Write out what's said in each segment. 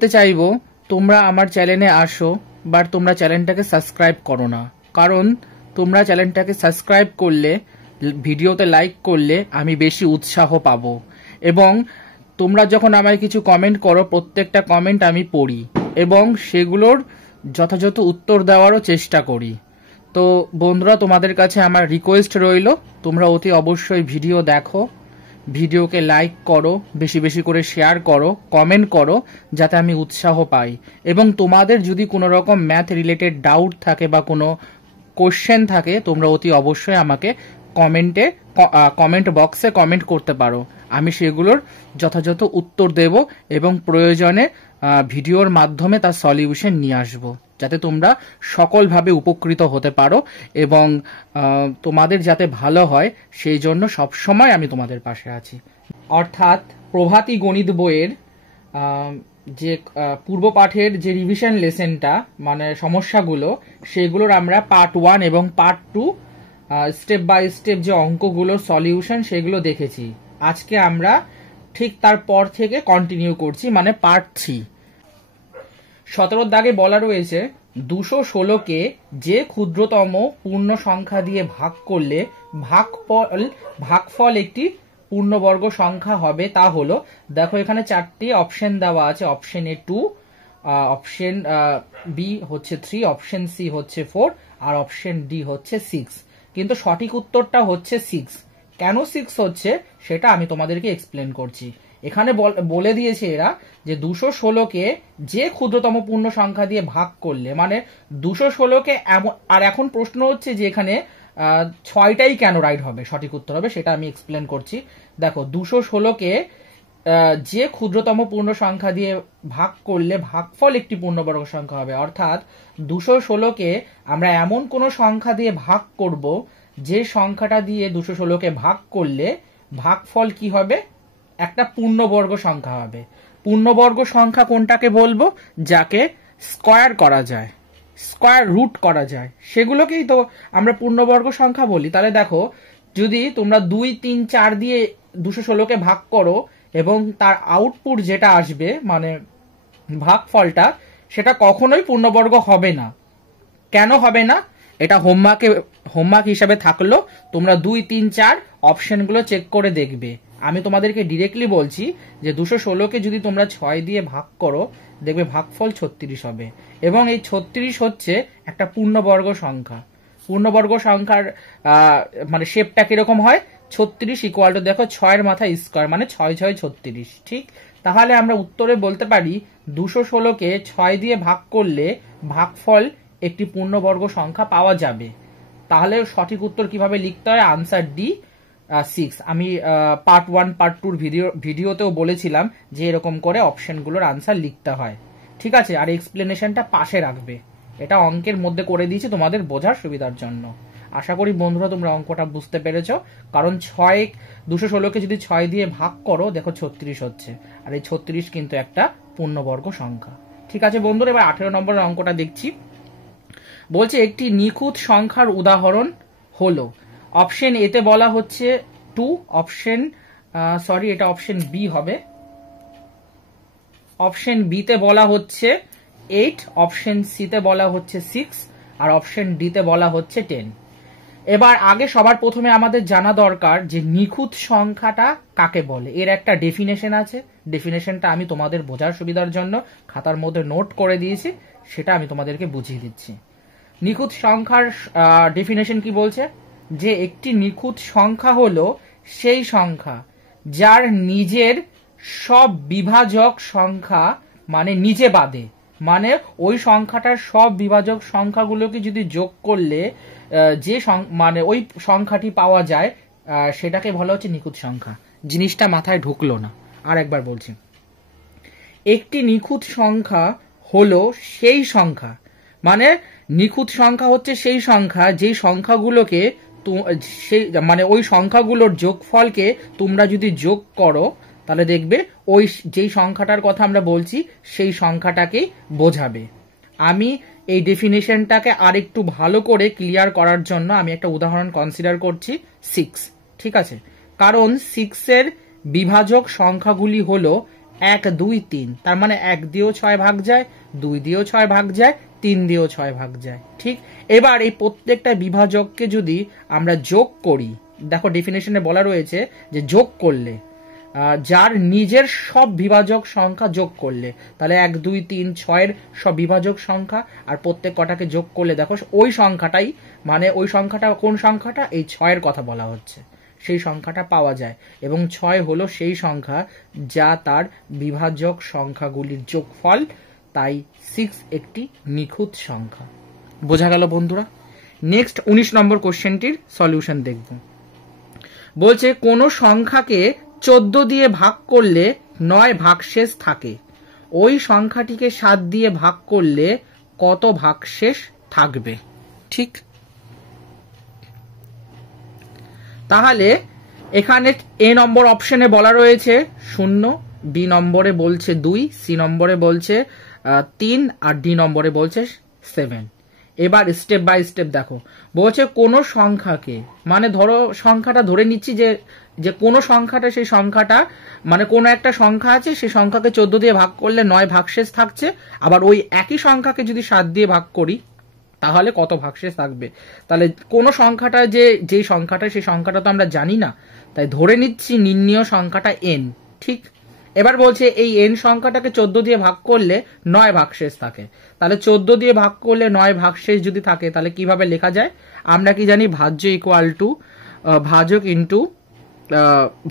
বলতে চাইবো তোমরা আমার চ্যানেলে আসো, বাট তোমরা চ্যানেলটাকে সাবস্ক্রাইব করো না। কারণ তোমরা চ্যানেলটাকে সাবস্ক্রাইব করলে, ভিডিওতে লাইক করলে আমি বেশি উৎসাহ পাবো। এবং তোমরা যখন আমায় কিছু কমেন্ট করো, প্রত্যেকটা কমেন্ট আমি পড়ি এবং সেগুলোর যথাযথ উত্তর দেওয়ারও চেষ্টা করি। তো বন্ধুরা, তোমাদের কাছে আমার রিকোয়েস্ট রইল, তোমরা অতি অবশ্যই ভিডিও দেখো, ভিডিওকে লাইক করো, বেশি বেশি করে শেয়ার করো, কমেন্ট করো, যাতে আমি উৎসাহ পাই। এবং তোমাদের যদি কোনো রকম ম্যাথ রিলেটেড ডাউট থাকে বা কোনো কোশ্চেন থাকে, তোমরা অতি অবশ্যই আমাকে কমেন্ট বক্সে কমেন্ট করতে পারো। আমি সেগুলোর যথাযথ উত্তর দেব এবং প্রয়োজনে ভিডিওর মাধ্যমে তার সলিউশন নিয়ে আসব, যাতে তোমরা সকলভাবে উপকৃত হতে পারো এবং তোমাদের যাতে ভালো হয় সেই জন্য সবসময় আমি তোমাদের পাশে আছি। অর্থাৎ প্রভাতী গণিত বইয়ের যে পূর্ব পাঠের যে রিভিশন লেসনটা, মানে সমস্যাগুলো, সেগুলোর আমরা পার্ট 1 এবং পার্ট 2 স্টেপ বাই স্টেপ যে অঙ্কগুলোর সলিউশন সেগুলো দেখেছি। আজকে আমরা ঠিক তারপর থেকে কন্টিনিউ করছি, মানে পার্ট 3। 17 দাগে বলা রয়েছে 216কে যে ক্ষুদ্রতম পূর্ণ সংখ্যা দিয়ে ভাগ করলে ভাগফল একটি পূর্ণবর্গ সংখ্যা হবে, তা হলো। দেখো এখানে 4টি অপশন দেওয়া আছে। অপশন এ 2, অপশন বি হচ্ছে 3, অপশন সি হচ্ছে 4 আর অপশন ডি হচ্ছে 6। কিন্তু সঠিক উত্তরটা হচ্ছে 6। কেন 6 হচ্ছে সেটা আমি তোমাদেরকে এক্সপ্লেন করছি। এখানে বলে দিয়েছে এরা যে 216কে যে ক্ষুদ্রতম পূর্ণ সংখ্যা দিয়ে ভাগ করলে, মানে 216কে আর এখন প্রশ্ন হচ্ছে যে এখানে 6টাই কেন রাইট হবে, সঠিক উত্তর হবে, সেটা আমি এক্সপ্লেন করছি। দেখো 216কে যে ক্ষুদ্রতম পূর্ণ সংখ্যা দিয়ে ভাগ করলে ভাগফল একটি পূর্ণবর্গ সংখ্যা হবে। অর্থাৎ 216কে আমরা এমন কোন সংখ্যা দিয়ে ভাগ করব যে সংখ্যাটা দিয়ে 216কে ভাগ করলে ভাগফল কি হবে, একটা পূর্ণবর্গ সংখ্যা হবে। পূর্ণবর্গ সংখ্যা কোনটাকে বলবো, যাকে স্কয়ার করা যায়, স্কয়ার রুট করা যায়, সেগুলোকেই তো আমরা পূর্ণবর্গ সংখ্যা বলি। তাহলে দেখো, যদি তোমরা 2, 3, 4 দিয়ে 216কে ভাগ করো এবং তার আউটপুট যেটা আসবে, মানে ভাগফলটা, সেটা কখনোই পূর্ণবর্গ হবে না। কেন হবে না, এটা হোমওয়ার্ক হিসাবে থাকলো। তোমরা 2, 3, 4 অপশনগুলো চেক করে দেখবে। আমি তোমাদেরকে ডিরেক্টলি বলছি যে 216কে যদি তোমরা 6 দিয়ে ভাগ করো, দেখবে ভাগফল 36 হবে। এবং এই 36 হচ্ছে একটা পূর্ণবর্গ সংখ্যা। পূর্ণবর্গ সংখ্যার মানে শেপটা কিরকম হয়, 36 ইকুয়াল টু, দেখো 6 মাথায় স্কয়ার, মানে 6 6 36। ঠিক, তাহলে আমরা উত্তরে বলতে পারি 216কে 6 দিয়ে ভাগ করলে ভাগফল একটি পূর্ণবর্গ সংখ্যা পাওয়া যাবে। তাহলে সঠিক উত্তর কিভাবে লিখতে হয়, আনসার ডি, 6। আমি পার্ট 1 পার্ট 2 ভিডিওতেও বলেছিলাম যে এরকম করে অপশনগুলোর আনসার লিখতে হয়। ঠিক আছে, আর এক্সপ্লেনেশনটা পাশে রাখবে। এটা অঙ্কের মধ্যে করে দিয়েছি তোমাদের বোঝার সুবিধার জন্য। আশা করি বন্ধুরা তোমরা অঙ্কটা বুঝতে পেরেছো। কারণ 216কে যদি 6 দিয়ে ভাগ করো, দেখো 36 হচ্ছে, আর এই 36 কিন্তু একটা পূর্ণবর্গ সংখ্যা। ঠিক আছে বন্ধুরা, এবার 18 নম্বরের অঙ্কটা দেখছি। বলছে একটি নিখুঁত সংখ্যার উদাহরণ হলো। অপশন এ তে বলা হচ্ছে 2, এটা অপশন বি হবে। অপশন বি তে বলা হচ্ছে 8, অপশন সি তে বলা হচ্ছে 6 আর অপশন ডি তে বলা হচ্ছে 10। এবার আগে সবার প্রথমে আমাদের জানা দরকার যে নিখুঁত সংখ্যাটা কাকে বলে। এর একটা ডেফিনেশন আছে। ডেফিনেশনটা আমি তোমাদের বোঝার সুবিধার জন্য খাতার মধ্যে নোট করে দিয়েছি, সেটা আমি তোমাদেরকে বুঝিয়ে দিচ্ছি। নিখুঁত সংখ্যার ডেফিনেশন কি বলছে, যে একটি নিখুঁত সংখ্যা হলো সেই সংখ্যা যার নিজের সব বিভাজক সংখ্যা, মানে নিজে বাদে, মানে ওই সংখ্যাটার সব বিভাজক সংখ্যাগুলোকে যদি যোগ করলে যে মানে ওই সংখ্যাটি পাওয়া যায়, সেটাকে বলা হচ্ছে নিখুঁত সংখ্যা। জিনিসটা মাথায় ঢুকলো না, আর একবার বলছি। একটি নিখুঁত সংখ্যা হলো সেই সংখ্যা, মানে নিখুঁত সংখ্যা হচ্ছে সেই সংখ্যা যেই সংখ্যাগুলোকে মানে ওই সংখ্যাগুলোর যোগফলকে তোমরা যদি যোগ করো, তাহলে দেখবে ওই যেই সংখ্যাটার কথা আমরা বলছি সেই সংখ্যাটাকেই বোঝাবে। আমি এই ডেফিনেশনটাকে আরেকটু ভালো করে ক্লিয়ার করার জন্য আমি একটা উদাহরণ কনসিডার করছি 6। ঠিক আছে, কারণ 6 এর বিভাজক সংখ্যাগুলি হলো 1 2 3, তার মানে 1 দিয়েও 6 ভাগ যায়, 2 দিয়েও 6 ভাগ যায়, 3 দিয়েও 6 ভাগ যায়। ঠিক, এবার এই প্রত্যেকটা বিভাজককে যদি আমরা যোগ করি, দেখো ডেফিনেশনে বলা রয়েছে যে যোগ করলে, যার নিজের সব বিভাজক সংখ্যা যোগ করলে, তাহলে 1 2 3 6-এর সব বিভাজক সংখ্যা আর প্রত্যেক কটাকে যোগ করলে দেখো ওই সংখ্যাটাই, মানে ওই সংখ্যাটা কোন সংখ্যাটা, এই 6-এর কথা বলা হচ্ছে, সেই সংখ্যাটা পাওয়া যায়। এবং 6 হলো সেই সংখ্যা যা তার বিভাজক সংখ্যাগুলির যোগফল, তাই 6 একটি নিখুঁত সংখ্যা। বোঝা গেল বন্ধুরা? নেক্সট 19 নম্বর কোশ্চেনটির সলিউশন দেখব। বলছে কোনো সংখ্যাকে 14 দিয়ে ভাগ করলে 9 ভাগশেষ থাকে, ওই সংখ্যাটিকে 7 দিয়ে ভাগ করলে কত ভাগশেষ থাকবে? ঠিক, তাহলে এখানে এ নম্বর অপশনে বলা রয়েছে 0, বি নম্বরে বলছে 2, সি নম্বরে বলছে 3 আর ডি নম্বরে বলছে 7। এবার স্টেপ বাই স্টেপ দেখো। বলছে কোনো সংখ্যাকে, মানে ধরো সংখ্যাটা ধরে নিচ্ছি যে কোনো সংখ্যাটা, সেই সংখ্যাটা মানে কোনো একটা সংখ্যা আছে, সেই সংখ্যাকে 14 দিয়ে ভাগ করলে 9 ভাগশেষ থাকছে, আবার ওই একই সংখ্যাকে যদি 7 দিয়ে ভাগ করি তাহলে কত ভাগশেষ থাকবে। তাহলে কোন সংখ্যাটা যেই সংখ্যাটা, সেই সংখ্যাটা তো আমরা জানি না, তাই ধরে নিচ্ছি নির্ণীয় সংখ্যাটা n। ঠিক, এবার বলছে এই n সংখ্যাটাকে 14 দিয়ে ভাগ করলে 9 ভাগশেষ থাকে, তাহলে 14 দিয়ে ভাগ করলে 9 ভাগশেষ যদি থাকে তাহলে কিভাবে লেখা যায়? আমরা কি জানি, ভাজ্য ইকুয়াল টু ভাজক ইন্টু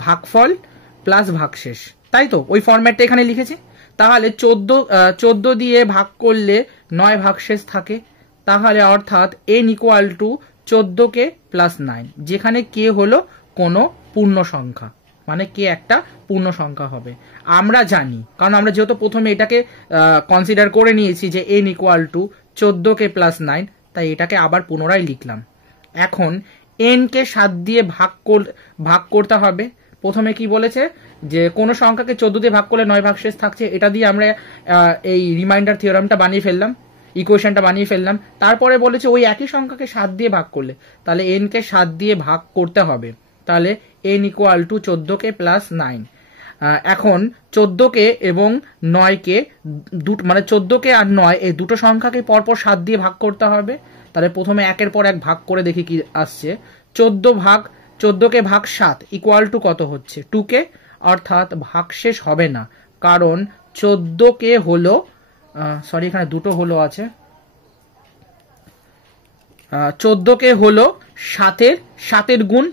ভাগফল প্লাস ভাগশেষ, তাই তো? ওই ফরম্যাটটা এখানে লিখেছি। তাহলে 14 দিয়ে ভাগ করলে 9 ভাগশেষ থাকে, তাহলে অর্থাৎ n equal to 14k plus 9, যেখানে k হলো কোনো পূর্ণ সংখ্যা, মানে k একটা পূর্ণ সংখ্যা হবে। আমরা জানি, কারণ আমরা যেহেতু প্রথমে এটাকে কনসিডার করে নিয়েছি যে n equal to 14k plus 9, তাই এটাকে আবার পুনরায় লিখলাম। এখন n কে 7 দিয়ে ভাগ করতে হবে। প্রথমে কি বলেছে যে কোনো সংখ্যাকে 14 দিয়ে ভাগ করলে 9 ভাগশেষ থাকছে, এটা দিয়ে আমরা এই রিমাইন্ডার থিওরামটা বানিয়ে ফেললাম, ইকুয়েশনটা বানিয়ে ফেললাম। তারপরে বলেছে ওই একই সংখ্যাকে 7 দিয়ে ভাগ করলে, তাহলে n কে 7 দিয়ে ভাগ করতে হবে, তাহলে n equal to 14k plus 9। এখন 14কে এবং 9কে মানে 14কে আর 9 এই দুটো সংখ্যাকে পরপর 7 দিয়ে ভাগ করতে হবে। তাহলে প্রথমে একের পর এক ভাগ করে দেখি কি আসছে। 14কে ভাগ 7 ইকুয়াল টু কত হচ্ছে? 2k, অর্থাৎ ভাগশেষ হবে না, কারণ 14কে হলো সরি এখানে দুটো হলো আছে, 14কে হলো 7-এর গুণ।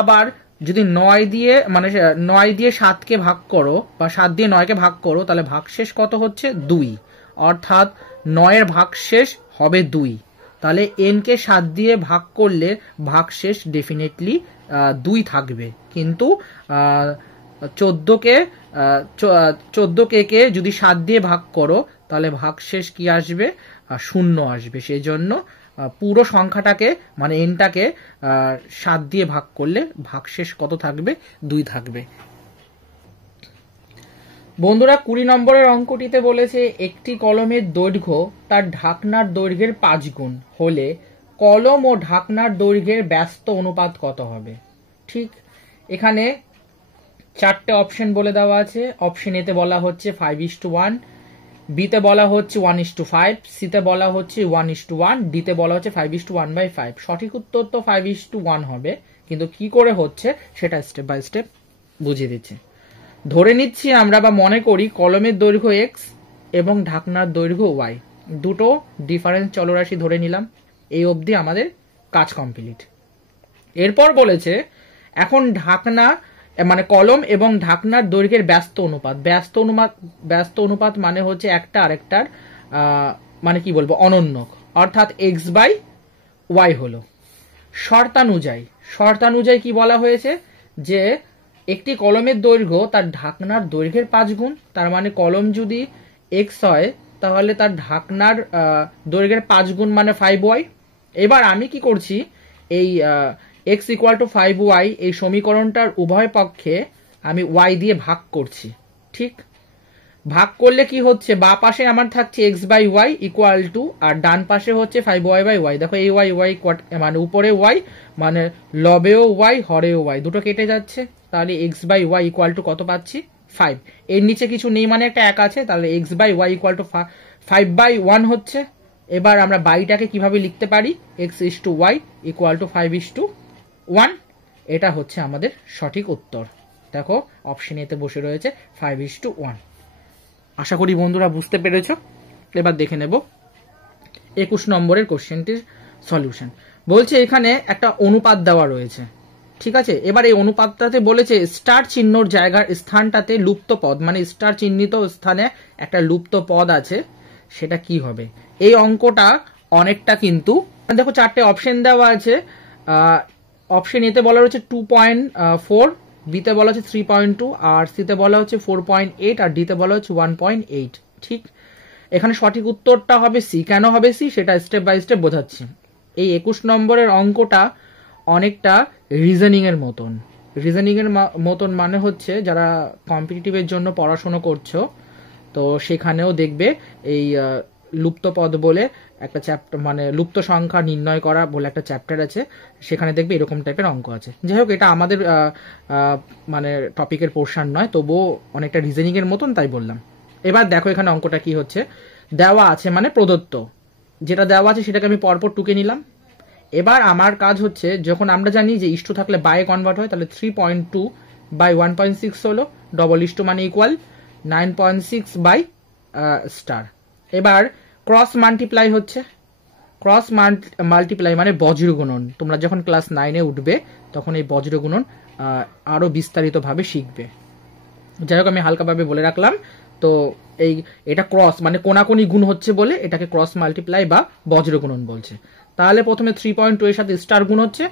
আবার যদি 9 দিয়ে মানে 9 দিয়ে 7কে ভাগ করো বা 7 দিয়ে 9কে ভাগ করো, তাহলে ভাগশেষ কত হচ্ছে? 2, অর্থাৎ 9-এর ভাগশেষ হবে 2। তাহলে n কে 7 দিয়ে ভাগ করলে ভাগশেষ ডেফিনেটলি 2 থাকবে, কিন্তু 14কে যদি 7 দিয়ে ভাগ করো তাহলে ভাগশেষ কি আসবে? 0 আসবে। সেই জন্য পুরো সংখ্যাটাকে মানে nটাকে 7 দিয়ে ভাগ করলে ভাগশেষ কত থাকবে? 2 থাকবে। বন্ধুরা 20 নম্বরের অঙ্কটিতে বলেছে একটি কলমের দৈর্ঘ্য তার ঢাকনার দৈর্ঘ্যের 5 গুণ হলে কলম ও ঢাকনার দৈর্ঘ্যের ব্যস্ত অনুপাত কত হবে? ঠিক, এখানে 4টে অপশন বলে দেওয়া আছে। অপশন এতে বলা হচ্ছে 5:1, বিতে বলা হচ্ছে 1:5, সিতে বলা হচ্ছে 1:1, ডিতে বলা হচ্ছে 5:1/5। সঠিক উত্তর তো 5:1 হবে, কিন্তু কি করে হচ্ছে সেটা স্টেপ বাই স্টেপ বুঝিয়ে দিচ্ছি। ধরে নিচ্ছি আমরা বা মনে করি কলমের দৈর্ঘ্য x এবং ঢাকনার দৈর্ঘ্য y, দুটো ডিফারেন্স চলরাশি ধরে নিলাম। এই অবধি আমাদের কাজ কমপ্লিট। এরপর বলেছে এখন ঢাকনা মানে কলম এবং ঢাকনার দৈর্ঘ্যের ব্যস্ত অনুপাত। ব্যস্ত অনুপাত মানে হচ্ছে একটা আরেকটার মানে কি বলবো অনন্যক, অর্থাৎ x/y হলো। শর্তানুযায়ী কি বলা হয়েছে যে একটি কলমের দৈর্ঘ্য তার ঢাকনার দৈর্ঘ্যের 5 গুণ, তার মানে কলম যদি x হয় তাহলে তার ঢাকনার দৈর্ঘ্যের 5 গুণ মানে 5y। এবার আমি কি করছি, এই x ইকুয়াল টু 5y এই সমীকরণটার উভয় পক্ষে আমি y দিয়ে ভাগ করছি। ঠিক, ভাগ করলে কি হচ্ছে, বা পাশে আমার থাকছে x/y ইকুয়াল টু, আর ডান পাশে হচ্ছে 5y/y। দেখো এই y মানে উপরে y মানে লবেও y হরেও y, দুটো কেটে যাচ্ছে, তাহলে x/y ইকুয়াল টু কত পাচ্ছি? 5, এর নিচে কিছু নেই মানে একটা 1 আছে, তাহলে x/y ইকুয়াল টু 5/1 হচ্ছে। এবার আমরা বাইটাকে কিভাবে লিখতে পারি, x/y ইকুয়াল টু 5/1। এটা হচ্ছে আমাদের সঠিক উত্তর। দেখো অপশন এতে বসে রয়েছে 5/1। আশা করি বন্ধুরা বুঝতে পেরেছ। এবার দেখে নেব 21 নম্বরের কোশ্চেনটির সলিউশন। বলছে এখানে একটা অনুপাত দেওয়া রয়েছে, ঠিক আছে। এবার এই অনুপাতটাতে বলেছে স্টার চিহ্নর জায়গার স্থানটাতে লুপ্ত পদ, মানে স্টার চিহ্নিত স্থানে একটা লুপ্ত পদ আছে, সেটা কি হবে। এই অঙ্কটা অনেকটা কিন্তু দেখো 4টে অপশন দেওয়া আছে। অপশন এতে বলা রয়েছে 2.4, বিতে বলা হচ্ছে 3.2, আর সিতে বলা হচ্ছে 4.8, আর ডিতে বলা হচ্ছে 1.8। ঠিক, এখানে সঠিক উত্তরটা হবে সি। কেন হবে সি সেটা স্টেপ বাই স্টেপ বোঝাচ্ছি। এই 21 নম্বরের অঙ্কটা অনেকটা রিজনিং এর মতন। রিজনিং এর মতন মানে হচ্ছে যারা কম্পিটিটিভের জন্য পড়াশোনা করছো, তো সেখানেও দেখবে এই লুপ্ত পদ বলে একটা চ্যাপ্টার, মানে লুপ্ত সংখ্যা নির্ণয় করা বলে একটা চ্যাপ্টার আছে, সেখানে দেখবে এরকম টাইপের অঙ্ক আছে। যাই হোক, এটা আমাদের মানে টপিকের পোর্শন নয়, তবুও অনেকটা রিজনিং এর মতন, তাই বললাম। এবার দেখো এখানে অঙ্কটা কি হচ্ছে, দেওয়া আছে মানে প্রদত্ত, যেটা দেওয়া আছে সেটাকে আমি পরপর টুকে নিলাম। এবার আমার কাজ হচ্ছে, যখন আমরা জানি যে ইস্টু থাকলে বাই কনভার্ট হয়, তাহলে 3.2/1.6 হলো, ডবল ইস্টু মানে ইকুয়াল 9.6 স্টার। এবার ক্রস মাল্টিপ্লাই হচ্ছে, ক্রস মাল্টিপ্লাই মানে বজ্র গুণন। তোমরা যখন ক্লাস 9-এ উঠবে তখন এই বজ্র গুণন আরো বিস্তারিতভাবে শিখবে। যাই হোক, আমি হালকাভাবে বলে রাখলাম। তো এটা ক্রস মানে কোনাকুনি গুণ হচ্ছে বলে এটাকে ক্রস মাল্টিপ্লাই বা বজ্র গুণন বলছে। তাহলে প্রথমে 3.2 এর সাথে স্টার গুণ হচ্ছে,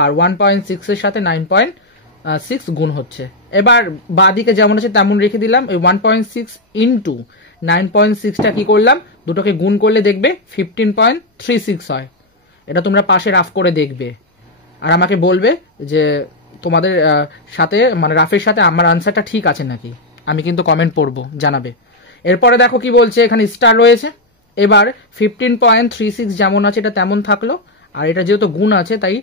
আর 1.6 এর সাথে 9.6 গুণ হচ্ছে। এবার বাদিকে যেমন আছে তেমন রেখে দিলাম। এই 1.6 ইন্টু 9.6টা কি করলাম, দুটোকে গুণ করলে দেখবে 15.36 হয়। এটা তোমরা পাশে রাফ করে দেখবে, আর আমাকে বলবে যে তোমাদের সাথে মানে রাফের সাথে আমার আনসারটা ঠিক আছে নাকি। আমি কিন্তু কমেন্ট পড়বো, জানাবে। এরপরে দেখো কি বলছে, এখানে স্টার রয়েছে। এবার 15.36 যেমন আছে এটা তেমন থাকলো, আর এটা যেহেতু গুণ আছে তাই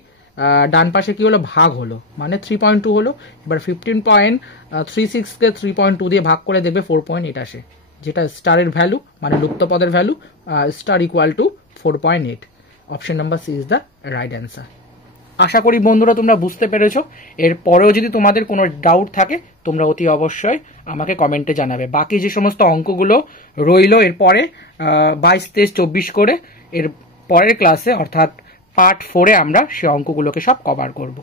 ডান পাশে কি হলো, ভাগ হলো, মানে 3.2 হলো। এবার 15.36কে 3.2 দিয়ে ভাগ করে দেখবে 4.8 আসে, যেটা স্টারের ভ্যালু মানে লুপ্ত পদের value. Star equal to 4.8। Option number C is the right answer. আশা করি বন্ধুরা তোমরা বুঝতে পেরেছো। এরপরেও যদি তোমাদের কোনো ডাউট থাকে তোমরা অতি অবশ্যই আমাকে কমেন্টে জানাবে। বাকি যে সমস্ত অঙ্কগুলো রইলো এরপরে 22, 23, 24 করে এর পরের ক্লাসে অর্থাৎ পার্ট 4-এ আমরা সে অঙ্কগুলোকে সব কভার করব।